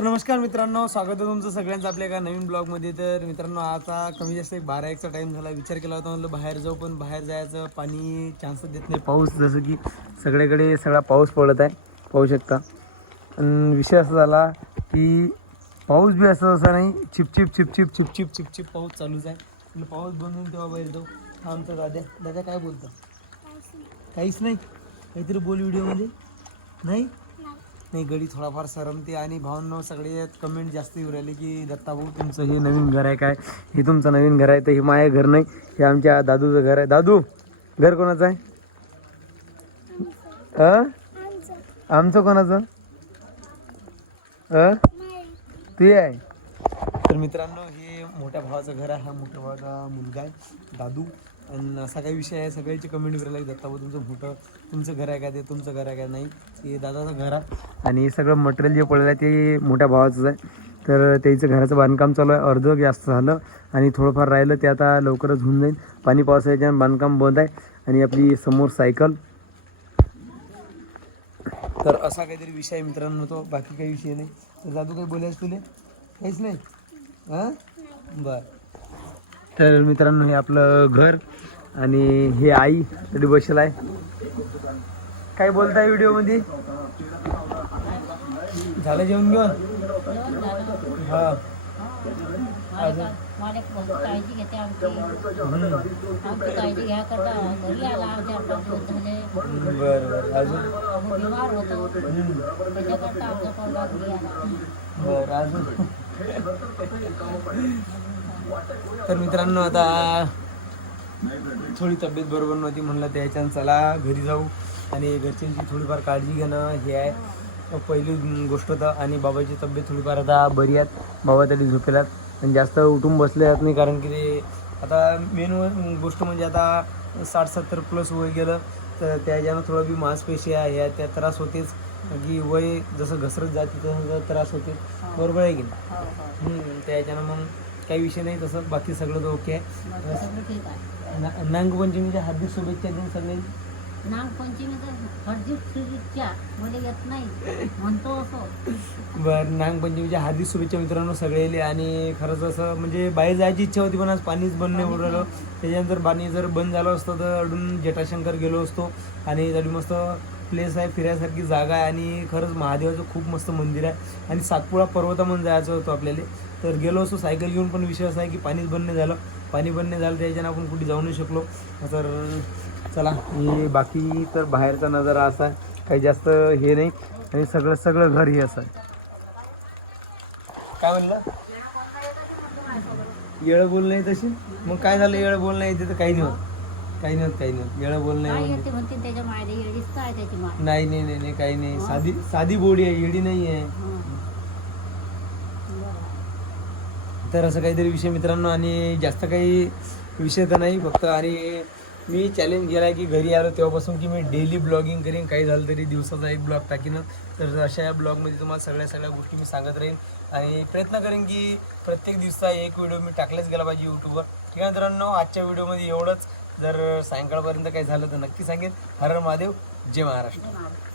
तर नमस्कार मित्रांनो स्वागत आहे तुमचं सगळ्यांचं आपल्या एका नवीन ब्लॉगमध्ये. तर मित्रांनो आता कमी जास्त एक बारा एकचा टाईम झाला. विचार केला होता म्हणलं बाहेर जाऊ पण बाहेर जायचं पाणी चान्सच देत नाही पाऊस जसं की सगळीकडे सगळा पाऊस पडत आहे. पाहू शकता. आणि विषय असा झाला की पाऊस बी असं असा नाही चिपचिप चिपचिप चिपचिप चिपचिप पाऊस चालूच आहे. म्हटलं पाऊस बंद होऊन तेव्हा बाहेर जाऊ. थांबतो दाद्या दादा काय बोलतो? काहीच नाही. काहीतरी बोल व्हिडिओमध्ये नाही? नाही गडी थोडाफार सरमते आणि भावनो सगळे कमेंट जास्त येऊ राहिले की दत्ता भाऊ तुमचं हे नवीन घर आहे काय? हे तुमचं नवीन घर आहे तर हे माझे घर नाही. हे आमच्या दादूचं घर आहे. दादू घर कोणाचं आहे? अ? आमचं. कोणाचं? अ? ते आहे. मित्रांनो हे मोठ्या भावाचं घर आहे. हा मोठ्या भावाचा मुलगा आहे दादू. आणि असा काही विषय आहे सगळ्याची कमेंट करायला दत्ता भाऊ तुमचं मोठं तुमचं घर आहे का ते तुमचं घर आहे का नाही ते दादाचं घर आहे. आणि हे सगळं मटेरियल जे पडलं आहे ते मोठ्या भावाचंच आहे. तर त्याचं घराचं बांधकाम चालू आहे. अर्ध जास्त झालं आणि थोडंफार राहिलं ते आता लवकरच होऊन जाईल. पाणी पावसाच्या बांधकाम बंद आहे. आणि आपली समोर सायकल तर असा काहीतरी विषय आहे मित्रांनो तो. बाकी काही विषय नाही. तर दादू काही बोलायचं तुले? काहीच नाही? हां? बर. तर मित्रांनो हे आपलं घर आणि हे आई तरी बसेल आहे. काय बोलताय व्हिडिओमध्ये? झालं जेवण घेऊन हा. अजून? मला काळजी घेते आमची हम्म. आमची काळजी घ्या करता घरी आला चार पाच दिवस झाले बरं बरं. अजून? आम्ही बिमार होतो हम्म. त्याच्याकरता आमचा पोरगा घरी आला बरं अजून? तर मित्रांनो आता थोडी तब्येत बरोबर नव्हती म्हणलं त्याच्यानं चला घरी जाऊ आणि घरच्यांची थोडीफार काळजी घेणं हे आहे. पहिली गोष्ट होतं आणि बाबाची तब्येत थोडीफार आता बरी आहेत बाबा तरी झोपेलात. आणि जास्त उठून बसले आहेत नाही कारण की ते आता मेन गोष्ट म्हणजे आता साठ सत्तर प्लस वय गेलं. तर त्याच्यानं थोडं बी मांसपेशी आहे ह्या त्या त्रास होतेच. की वय जसं घसरत जाते तसं त्रास होते. बरोबर आहे की नाही? हो हो. त्याच्यानं मग काही विषय नाही तसं बाकी सगळं ओके आहे. नागपंचमीच्या हार्दिक शुभेच्छा देईन सगळे नागपंचमीचा येत नाही. म्हणतो बरं नागपंचमीच्या हार्दिक शुभेच्छा मित्रांनो सगळेले आणि खरंच असं म्हणजे बाहेर जायची इच्छा होती पण आज पाणीच बंद नाही होऊन त्याच्यानंतर पाणी जर बंद झालं असतं तर अडून जटाशंकर गेलो असतो. आणि तरी मस्त प्लेस आहे फिरायसारखी जागा आहे. आणि खरंच महादेवाचं खूप मस्त मंदिर आहे. आणि सातपुडा पर्वतामध्ये जायचं होतं आपल्याला. तर गेलो असतो सायकल घेऊन पण विषय असा आहे की पाणीच बंद नाही झालं. पाणी बंद नाही झालं त्याच्यानं आपण कुठे जाऊ नाही शकलो. तर चला. हे बाकी तर बाहेरचा नजारा असा आहे. काही जास्त हे नाही. आणि सगळं सगळं घर हे असं आहे. काय म्हणलं? येळं बोल नाही तशी? मग काय झालं येळं बोल नाही? तर काही नाही होत. काही नाही होत काही नाही येळं बोल नाही नाही नाही नाही काही नाही. साधी साधी बोडी आहे. येडी नाही आहे. तर असं काहीतरी विषय मित्रांनो. आणि जास्त काही विषय तर नाही. फक्त आणि मी चॅलेंज केला आहे की घरी आलो तेव्हापासून की मी डेली ब्लॉगिंग करीन. काही झालं तरी दिवसाचा एक ब्लॉग टाकीन. तर अशा या ब्लॉगमध्ये तुम्हाला सगळ्या सगळ्या गोष्टी मी सांगत राहीन. आणि प्रयत्न करेन की प्रत्येक दिवसा एक व्हिडिओ मी टाकलाच गेला पाहिजे यूट्यूबवर ठीक आहे मित्रांनो? आजच्या व्हिडिओमध्ये एवढंच. जर सायंकाळपर्यंत काही झालं तर नक्की सांगेन. हर महादेव. जय महाराष्ट्र.